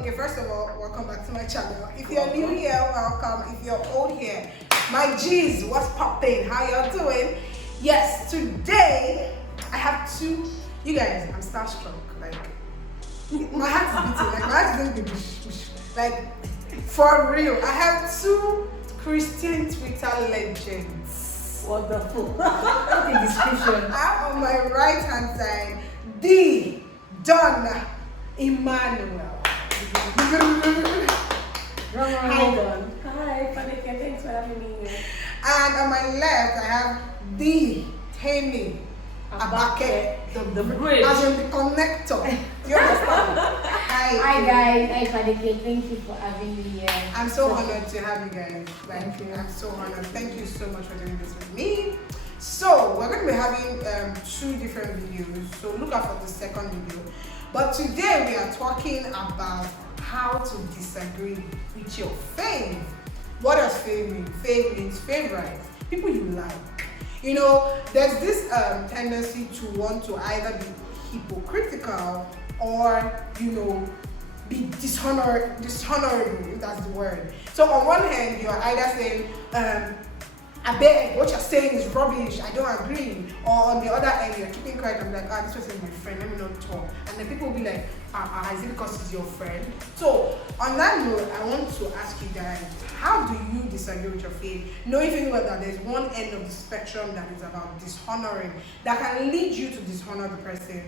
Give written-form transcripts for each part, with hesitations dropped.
Okay, first of all, welcome back to my channel. If you're new here, welcome. If you're old here, my G's, what's poppin'? How y'all doing? Yes, today I have two. You guys, I'm starstruck. Like my heart is beating. Like my heart is going to be like for real. I have two Christian Twitter legends. Wonderful. What a description. I'm on my right hand side, the Don Immanuel. Hi, Don. Hi, Fadekemi. Thanks for having me here. And on my left, I have the Fadekemi Abake, the bridge. as in the connector. You understand? Hi guys, hi Fadekemi. Thank you for having me here. I'm so honored to have you guys. Thank you. I'm so honored. Thank you so much for doing this with me. So we're going to be having two different videos. So look out for the second video. But today we are talking about how to disagree with your fave. What does fave mean? Fave means favorite. People you like. You know, there's this tendency to want to either be hypocritical or, you know, be dishonorable, if that's the word. So on one hand, you're either saying, I beg, what you're saying is rubbish, I don't agree. Or on the other end, you're keeping quiet and like, this person is my friend, let me not talk. And then people will be like, is it because he's your friend? So on that note, I want to ask you guys, how do you disagree with your faith? Knowing very well that there's one end of the spectrum that is about dishonoring, that can lead you to dishonor the person.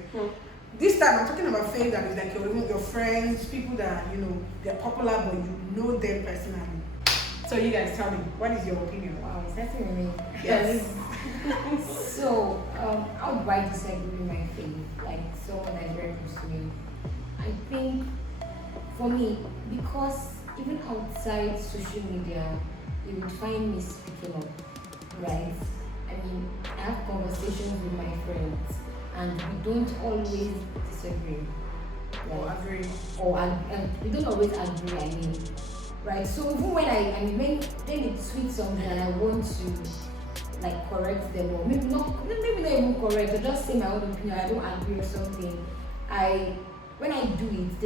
This time I'm talking about faith that is like your friends, people that, you know, they're popular but you know them personally. So you guys tell me, what is your opinion? Wow, is that with me? Yes. So, how do I disagree with my faith? Like someone that's very close to me. I think for me, because even outside social media, you would find me speaking up, right? I mean, I have conversations with my friends and we don't always disagree. Or agree. We don't always agree, I mean. Right, so even when when they tweet something and I want to like correct them or maybe not even correct or just say my own opinion, I don't agree or something. When I do it,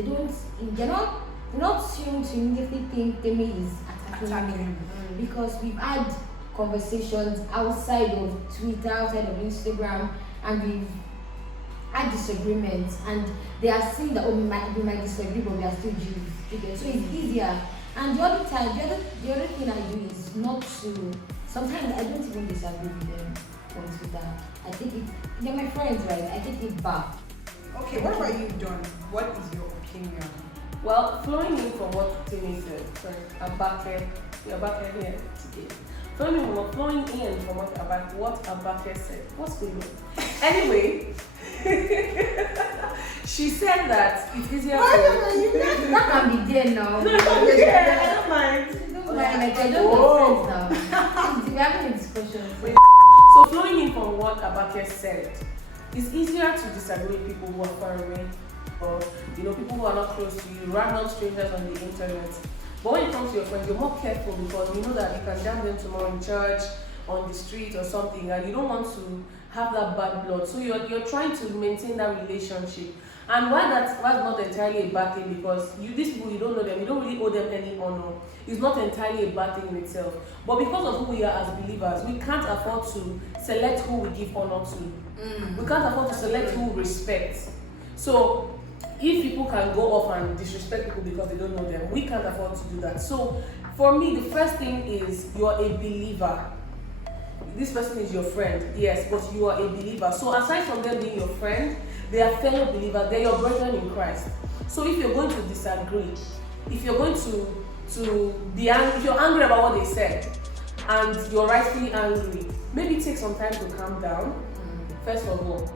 they're not tuned to immediately think Temi is attacking me. Because we've had conversations outside of Twitter, outside of Instagram, and we've had disagreements and they are seeing that we might disagree but we are still Jews. So it's easier. And the other thing I do is not to, sometimes I don't even disagree with them on Twitter. I take it, they're my friends, right? I take it back. Okay, what about you, Don? What is your opinion? Well, flowing in from what Timmy said, you're back here today. Flowing in from what Abake said. What's going on? Anyway, she said that it's easier That can be there now. Yeah, I don't mind. Don't mind, like I don't make sense now. We're having a discussion. So flowing in from what Abake said, it's easier to disagree with people who are far away or people who are not close to you, random strangers on the internet. But when it comes to your friends, you're more careful because you know that you can jam them tomorrow in church, on the street or something, and you don't want to have that bad blood. So you're trying to maintain that relationship. And why that's not entirely a bad thing, because these people, you don't know them, you don't really owe them any honor. It's not entirely a bad thing in itself. But because of who we are as believers, we can't afford to select who we give honor to. We can't afford to select who we respect. So if people can go off and disrespect people because they don't know them, we can't afford to do that. So for me, the first thing is you're a believer. This person is your friend, yes, but you are a believer. So aside from them being your friend, they are fellow believers, they're your brethren in Christ. So if you're going to disagree, if you're going to be angry, if you're angry about what they said, and you're rightfully angry, maybe take some time to calm down. First of all,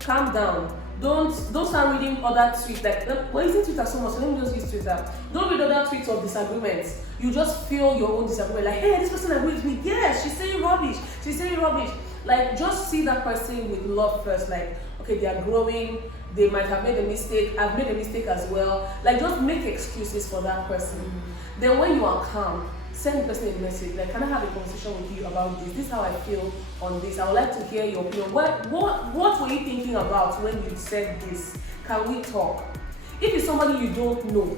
calm down. Don't start reading other tweets like, well, isn't Twitter so much? So let me just use Twitter. Don't read other tweets of disagreements. You just feel your own disagreement. Like, hey, this person agrees with me. Yes, she's saying rubbish. She's saying rubbish. Like, just see that person with love first. Like, okay, they are growing. They might have made a mistake. I've made a mistake as well. Like, just make excuses for that person. Then when you are calm, send the person a message. Like, can I have a conversation with you about this? This is how I feel on this. I would like to hear your opinion. What were you thinking about when you said this? Can we talk? If it's somebody you don't know,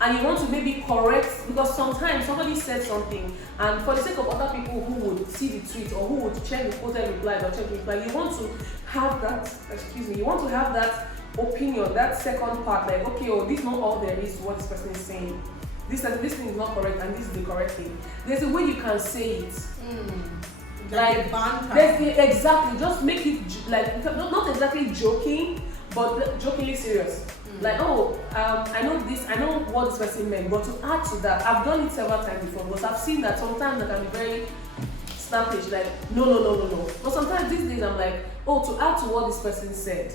and you want to maybe correct, because sometimes somebody said something, and for the sake of other people who would see the tweet or who would check the quoted reply or check the reply, you want to have that, you want to have that opinion, that second part, like, okay, oh, this is not all there is to what this person is saying. This thing is not correct, and this is the correct thing. There's a way you can say it. Like exactly, just make it like not exactly joking, but jokingly serious. Like, oh, I know what this person meant, but to add to that, I've done it several times before, but I've seen that sometimes I can be very snappish, like no. But sometimes these days I'm like, oh, to add to what this person said,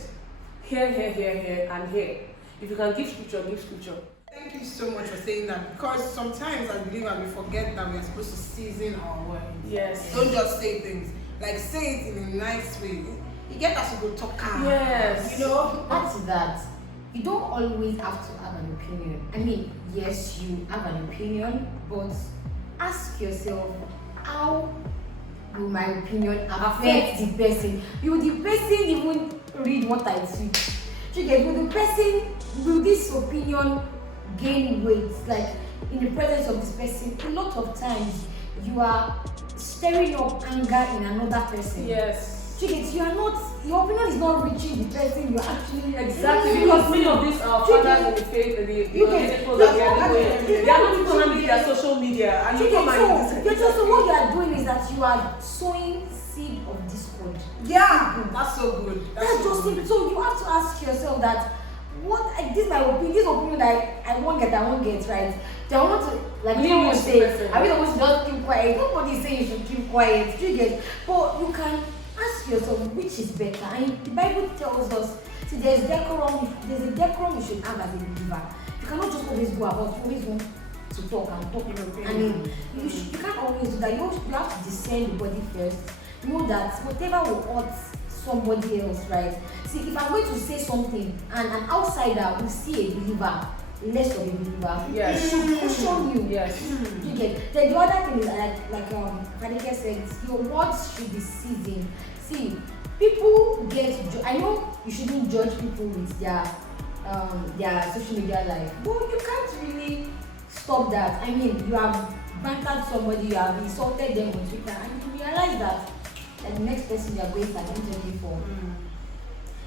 here, and here. If you can give scripture, give scripture. Thank you so much for saying that, because sometimes as believers we forget that we are supposed to season our words. Yes. Don't just say things. Like, say it in a nice way. You get us to go talk. Yes. You know? Add to that, you don't always have to have an opinion. I mean, yes, you have an opinion, but ask yourself, how will my opinion affect the person? Will the person even read what I tweet? Will this opinion gain weight? Like, in the presence of this person, a lot of times you are stirring up anger in another person. Yes. You are not, your opinion is not reaching the person you are actually. Exactly, because many of these fathers in the faith, they are not even handling their social media, and you come and so what you are doing is that you are sowing seed of discord. Yeah, that's so good. That's just it. So you have to ask yourself that, this is my opinion. This opinion that I won't get, right? Do I want to, like, you want to say, are we supposed to just keep quiet? Nobody is saying you should keep quiet. Do you get? But you can ask yourself which is better. And the Bible tells us, see, there's a decorum you should have as a believer. You cannot just always go about, you always want to talk. I mean, you can't always do that. You have to discern the body first. Know that whatever will hurt somebody else, right? See, if I'm going to say something and an outsider will see a believer, less of a believer, yes, it should caution you. Yes. You get. Then the other thing is like Fadekemi said, your words should be seasoned. See, people I know you shouldn't judge people with their social media life, but you can't really stop that. I mean, you have bantered somebody, you have insulted them on Twitter, and you realize that the next person you are going to an interview for.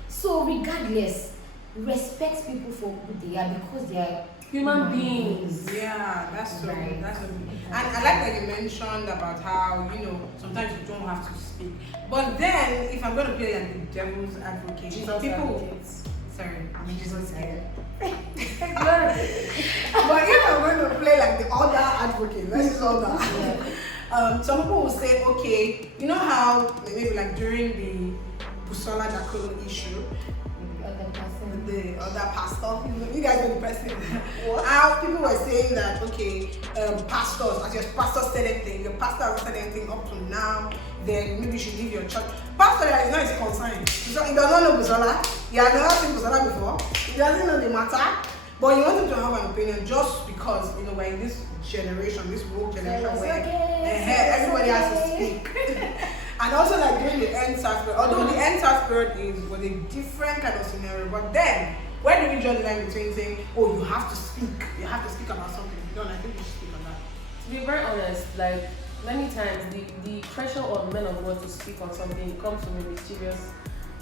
So regardless, respect people for who they are, because they are human beings. Yeah, that's so right. Good. That's so good. And I like that you mentioned about how, sometimes you don't have to speak. But then, if I'm going to play like the devil's advocate, sorry, I'm Jesus here. But if I'm going to play like the other advocate, let's just all that. Some people will say, okay, you know how maybe like during the Busola Jakolo issue, the other pastor, you guys know the person. How people were saying that, okay, pastors, as your pastor said anything, your pastor hasn't said anything up to now, then maybe you should leave your church. Pastor is not his concern. So he does not know Busola. He has never seen Busola before. He doesn't know the matter. But he wanted to have an opinion just because, we're in this generation, this woke generation where everybody has to speak. And also like during the end period, although the end period was a different kind of scenario, but then where do we draw the line between saying, oh, you have to speak about something? No, I think you should speak on that. To be very honest, like many times the pressure on men of God to speak on something comes from a mysterious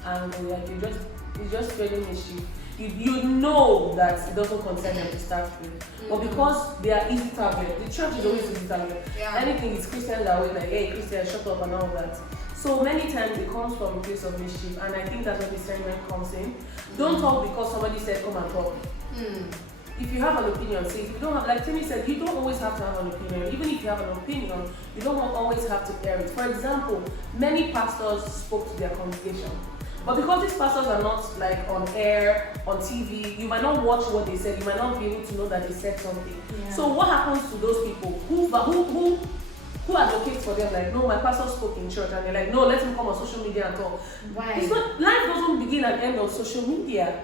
angle, like it's just spreading issue. You know that it doesn't concern them to start with, but because they are easy target, the church is always easy target. Yeah. Anything is Christians are always like, hey, Christians, shut up and all that. So many times it comes from a place of mischief, and I think that's where discernment comes in. Don't talk because somebody said come and talk. If you have an opinion, say. If you don't have, like Timmy said, you don't always have to have an opinion. Even if you have an opinion, you don't always have to air it. For example, many pastors spoke to their congregation. But because these pastors are not like on air, on TV, you might not watch what they said, you might not be able to know that they said something. Yeah. So what happens to those people? Who advocates for them? Like, no, my pastor spoke in church, and they're like, no, let him come on social media and talk. Why? It's not, life doesn't begin and end on social media.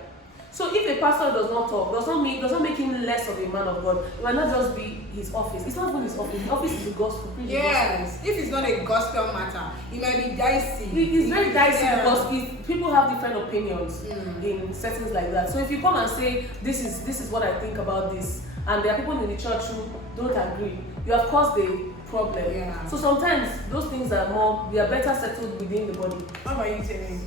So if a pastor does not talk, does not make him less of a man of God. It might not just be his office. It's not even his office. The office is the gospel. Yes. If it's not a gospel matter, it might be dicey. It's very dicey because people have different opinions in settings like that. So if you come and say this is what I think about this, and there are people in the church who don't agree, you have caused a problem. Yeah. So sometimes those things they are better settled within the body. How about you, Temi?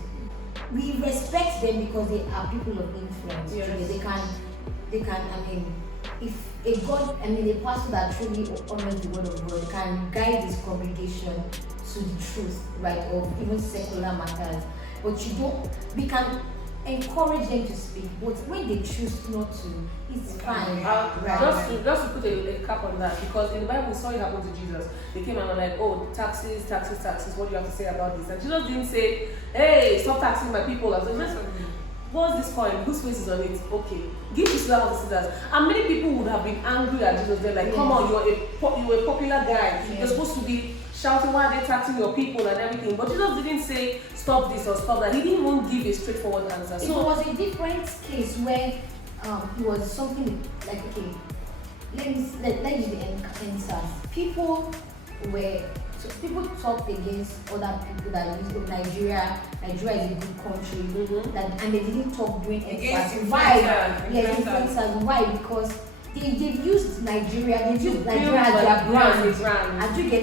We respect them because they are people of influence. Yes. They can, I mean, if a pastor that truly honors the word of God can guide his congregation to the truth, right, of even secular matters. But we can encourage them to speak, but when they choose not to, it's fine. Just to put a cap on that, because in the Bible we saw it happen to Jesus. They came and were like, oh, taxes, what do you have to say about this? And Jesus didn't say, hey, stop taxing my people. And so just, what's this coin? Whose face is on it? Okay, give to Caesar what to Caesar. And many people would have been angry at Jesus. They're like, come on, you're a popular guy. You're supposed to be shouting, why are they taxing your people and everything? But Jesus didn't say stop this or stop that. He didn't even give a straightforward answer. So it was a different case where it was something like, okay, let's use the answers. People talked against other people that use Nigeria. Nigeria is a good country, and they didn't talk during against why? Yes, influencers. Why? Because they've used Nigeria as their brand.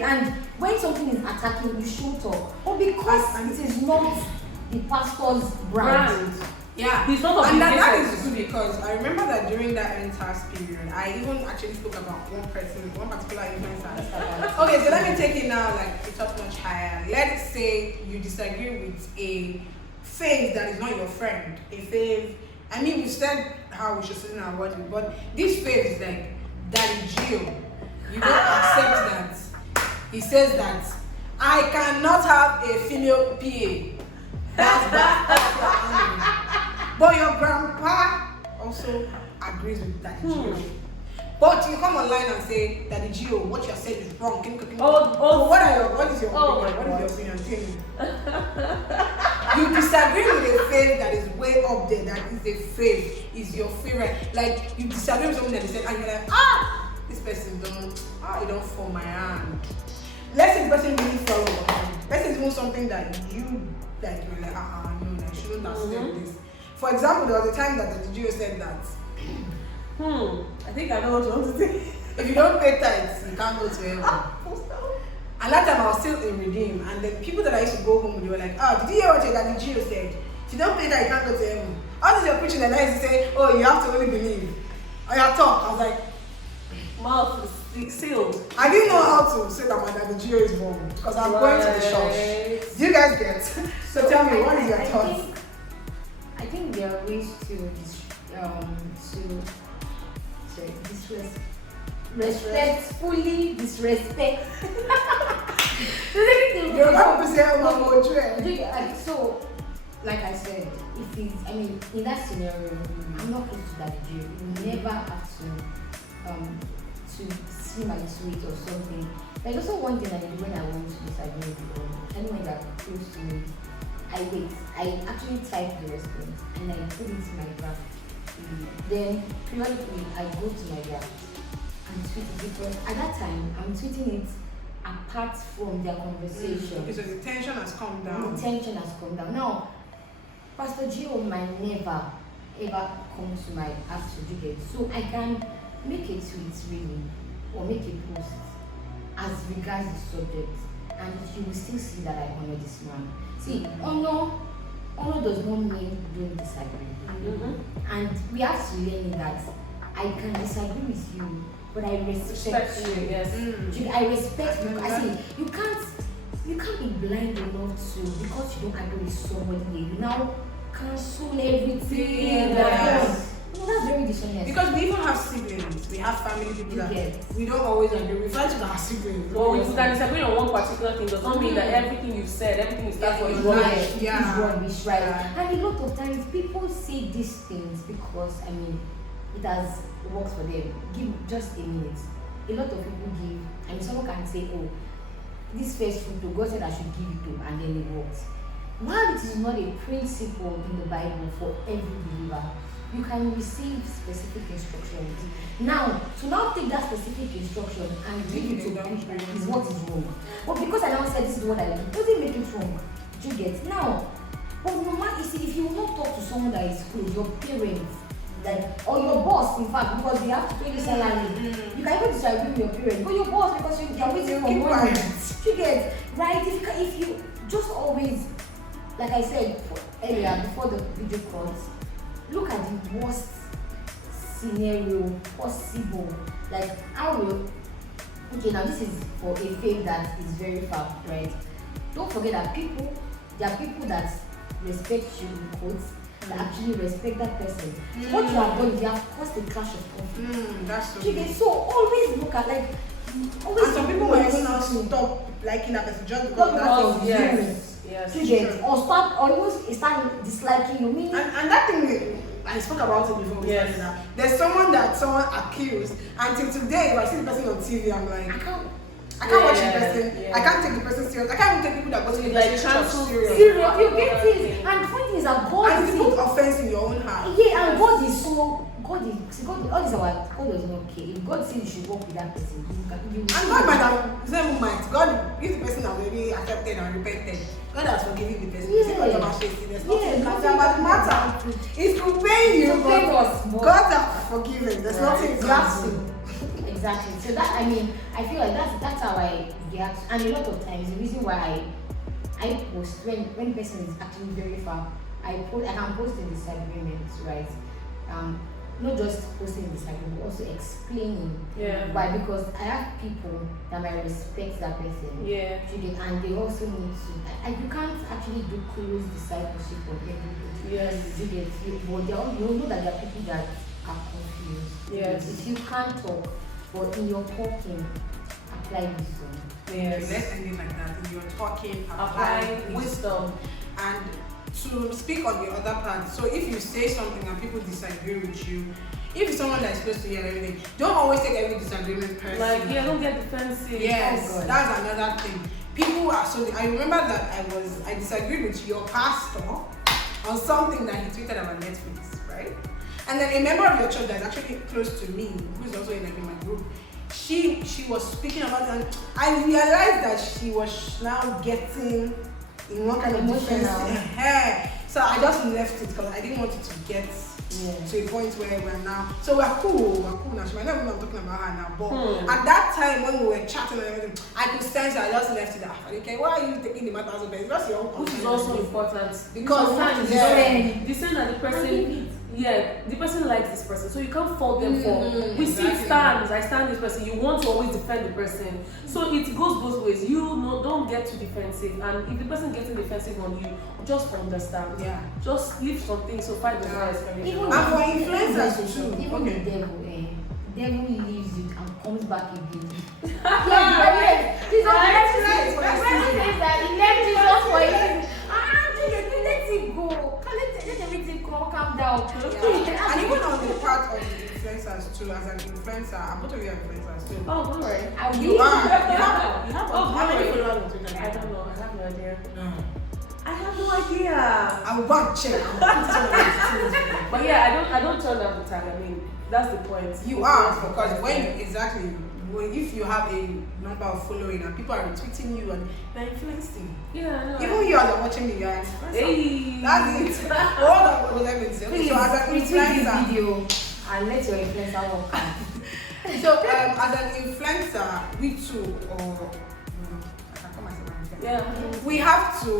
And when something is attacking, you should talk. But because it is not the pastor's brand. Yeah, he's not and that is good, because I remember that during that entire period, I even actually spoke about one particular influencer. Okay, so let me take it now like a top notch higher. Let's say you disagree with a faith that is not your friend. A faith, I mean, we said how we should sit in our body, but this faith is like Daddy Gio. You don't accept that. He says that I cannot have a female PA. But your grandpa also agrees with Daddy Gio. But you come online and say, Daddy Gio, what you have said is wrong. What is your opinion? Tell me. You disagree with a faith that is way up there, that is a faith, is your favorite. Like, you disagree with something that they said, and you're like, this person it don't fall my hand. Let's say the person really fell your hand. Let's say it's even something that you're like, no, I shouldn't have said this. For example, there was a time that the Gio said that. I think I know what you want to say. If you don't pay tithes, you can't go to heaven. And that time I was still in Redeem, and the people that I used to go home with, they were like, did you hear what your Daddy Gio said? If you don't pay tithes, you can't go to heaven. How does your preaching and I used to say, oh, you have to only believe? Or your talk? I was like, mouth is sealed. I didn't know how to say that my Daddy Gio is wrong, because I'm going to the church. Do you guys get? So tell me, what is your thoughts? I think there are ways to respectfully disrespect. So, like I said, in that scenario, I'm not close to Daddy Gio. You never have to see my tweet or something. There's also one thing I do when I want to disagree with anyone that close to me. I wait. I actually type the response and I put it in my draft. Then periodically I go to my draft and tweet it, because at that time I'm tweeting it apart from their conversation. Okay, so the tension has come down. The tension has come down. Now, Pastor Gio might never ever come to my app to do it, so I can make a tweet really or make a post as regards the subject, and you will still see that I honor this man. See, honor does not mean don't disagree. And we have to learn that I can disagree with you, but I respect you. Yes. I respect you. I see, you can't be blind enough to, because you don't agree with somebody, you now cancel everything. Yes. No, that's very dishonest. Because we even have siblings, we have family people that we don't always agree. We fight with our siblings. Well, you can disagree on one particular thing does not mean that everything you've said, everything you stand for is wrong. It's rubbish, right? And a lot of times people say these things because it has worked for them. Give just a minute. A lot of people give, someone can say, oh, this first fruit, God said I should give it to, and then it works. While it is not a principle in the Bible for every believer, you can receive specific instructions. Now, to now take that specific instruction and give it to people is what is wrong. But because I now said this is what I do, doesn't make it wrong. Do you get? Now, but no matter, if you will not talk to someone that is close, your parents, like, or your boss, in fact, because they have to pay you salary, you can even disagree with your parents, but your boss, because you're waiting for money. Do you get? Right? If you just always, like I said earlier before the video calls, look at the worst scenario possible. Like, how will, okay, now this is for a faith that is very far, right? Don't forget that there are people that respect you, in quotes, that actually respect that person. So what you have done is you have caused a clash of conflict. That's so okay, so always look at, like, always. And some people will even now stop liking that person just because that's yes. You get, or start disliking you. Meaning, and that thing, I spoke about it before. Yes. There's someone accused. Until today, if I see the person on TV, I'm like, I can't watch the person. Yeah. I can't take the person serious. I can't even take people that go to the like person serious. Serious, you get it. And the point is that God And is you put offense in your own heart. yeah, and God is so. God is all this our God does not care. If God says you should work with that person, you And God might have same moment. God, if the person has already accepted and repented, God has forgiven the person. Yeah. There's nothing about the matter. It's to pay you, to pay us. God has forgiven. There's nothing you have to. Exactly. So that, I mean, I feel like that's how I react. And a lot of times the reason why I post when the person is actually very far, I can post in disagreements, right? Not just posting disagreement, but also explaining why, because I have people that might respect that person. Yeah. And they also need to, you can't actually do close discipleship of everybody. Yes. But you know that there are people that are confused. Yes. If you can't talk, but in your talking, apply wisdom. Yes. Let's end it like that. In your talking, Apply wisdom. And to speak on the other part, so if you say something and people disagree with you, if it's someone that's supposed to hear everything, don't always take every disagreement personally. Like, don't get defensive. Yes, that's another thing. People are so. I remember that I disagreed with your pastor on something that he tweeted about Netflix, right? And then a member of your church that is actually close to me, who is also in my group, she was speaking about it, and I realized that she was now getting in one kind of defense. So I just left it because I didn't want it to get to a point where we're now. So we're cool now. She might not even know I'm talking about her now. But at that time when we were chatting and everything, I could sense that I just left it. Okay, why are you taking the matter as a best? That's your own concern. Which is also important. Because sometimes the saying that the person likes this person, so you can't fault them for. We see stands. I stand this person. You want to always defend the person, so it goes both ways. Don't get too defensive, and if the person getting defensive on you, just understand. Yeah. Just leave some things so find the rest. And for influencers too. Even the devil leaves you and comes back again. Let it go. Let everything calm down. And even on the part of the influencers too, as an influencer, I'm not really influencers too. Oh, don't worry. You are. How many followers on Twitter? I don't know. I have no idea. I have no idea. I want to check. But yeah, I don't turn down the tag. I mean, that's the point. You are, because if you have a number of following and people are retweeting you and they're influencing. Yeah, no. Even you are watching the guys. Hey. That's it. What was I going to say? Please, so as an influencer, video and let your influencer work. So as an influencer, we too, or we have to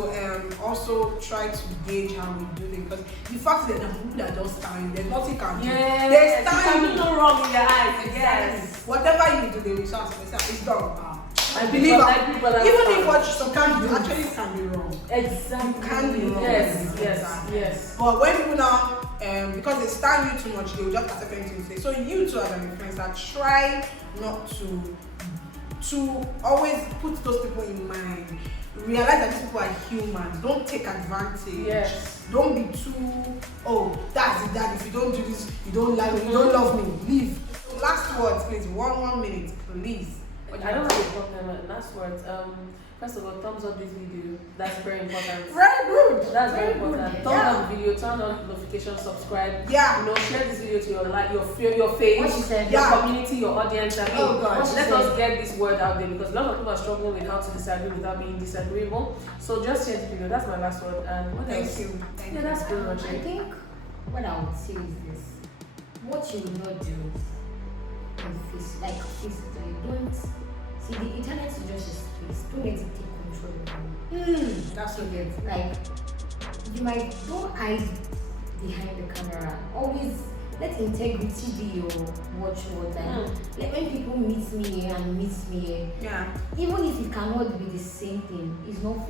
also try to gauge how we do things, because the fact that the people that just stand, there's nothing can do. Yes, you can do no wrong in your eyes. Exactly. Yes. Whatever you do, they will start to say, it's done. I believe even if what some can do actually can be wrong. Exactly. Can be wrong. Yes. But when people now, because they stand you too much, they will just accept anything you say. So you too, as an influencer, try not to always put those people in mind. Realize that these people are humans. Don't take advantage. Yes. Don't be too, that's it, that if you don't do this, you don't like me, you don't love me, leave. Last words, please. One minute, please. I don't have a problem. Last words. First of all, thumbs up this video. That's very important. Very good. That's very good. important. Thumbs up the video, turn on notifications, subscribe. Yeah. You know, share this video to your face, your community, your audience. I mean, let us get this word out there because a lot of people are struggling with how to disagree without being disagreeable. So just share the video. That's my last word. And what else? Thank you. Yeah, that's pretty much I it. think what I would say is this: what you will not do in face, like physically, don't see the internet is just a space. Don't let it take control of you. That's so good. Like you might don't hide behind the camera. Always let integrity be your watchword. Like when people meet me here and meet me here, Yeah. even if it cannot be the same thing, it's not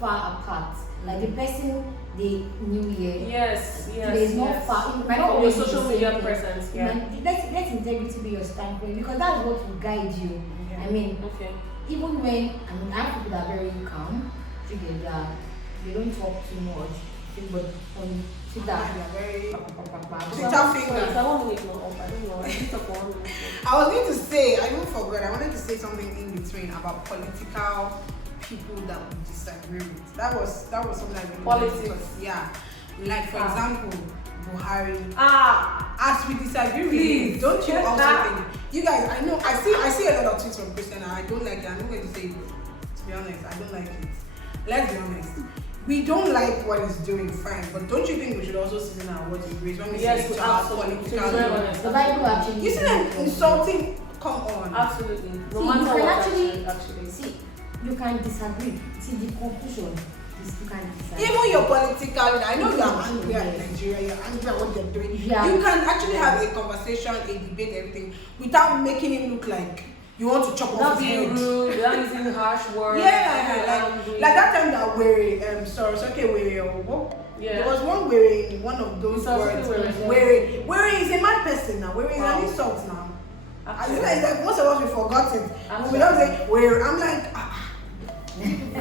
far apart. Like the person they knew here. Yes. There's no far. It might not Your always be social the media same thing. presence. Yeah. Let integrity be your standpoint because that's what will guide you. Yeah. I mean, Okay. even when I have people that are very calm, together, they don't talk too much, but on Twitter, Yeah, very. Twitter finger. It's a 1 minute more off. I don't know. I think for 1 minute more. I was going to say, I even forgot. I wanted to say something in between about political people that we disagree with. That was something I really wanted to Politics. talk- Yeah. Like for example, Buhari. As we disagree with Please. him, don't you Yes, also that- think? You guys, I know I see a lot of tweets from Christian and I don't like it. I'm not going to say it. To be honest, I don't like it. Let's be honest. We don't like what he's doing, fine, but don't you think we should also season our words with grace when we Yes, say to our absolutely. political To be very leaders? honest. The Bible actually. You see them insulting? Come on. Absolutely. No See, matter you can what. actually see. You can disagree. See the conclusion. You can disagree. Even your political leader, I know you are angry at Nigeria, you're angry at what they're doing. Yeah. You can actually have a conversation, a debate, everything, without making him look like you want to chop off Not his being head. rude, without using harsh words. Yeah, like that time that there was one weary in one of those words. Weary is a mad person now. Weary is an insult now. I feel like most of us we forgot it. We don't say weary. I'm like,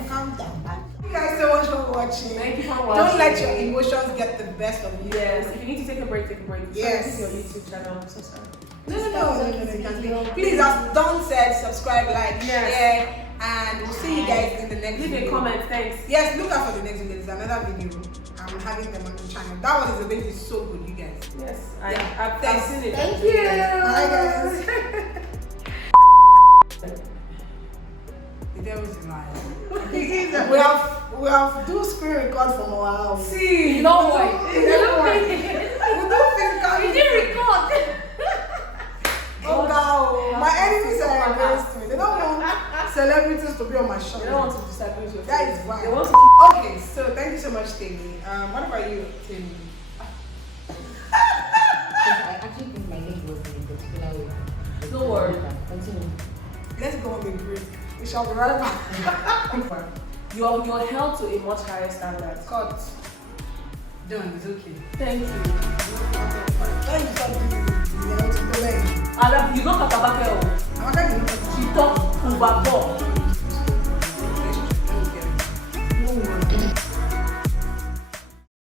calm down. Thank you guys so much for watching. Thank you for watching. Don't let your emotions get the best of you. Yes, if you need to take a break, take a break. Yes. Subscribe to your YouTube channel. I'm so sorry. No. Please, as Don said, subscribe, like, Yes. share, and we'll see you guys in the next Leave video. a comment, thanks. Yes, look out for the next video. There's another video. I'm having them on the channel. That one is a baby so good, you guys. Yes, Yeah. I've seen it. Thank you. Bye, guys. The devil's a liar. we have do screen record from our house. See, No way. We don't think You didn't record. Oh God, my enemies are against me. They don't want celebrities to be on my They shoulder. don't want to disagree with your That friends. is why. They want to Okay, so thank you so much, Tammy. What about you, Tammy? I actually think my leg was in a particular way. Don't worry. Continue. Let's go on the break. We shall be right back. You're held to a much higher standard. Cut. Done. It's okay. Thank you. Thank you so much. You know Adeoye. I'm not going to She talked Kubabo.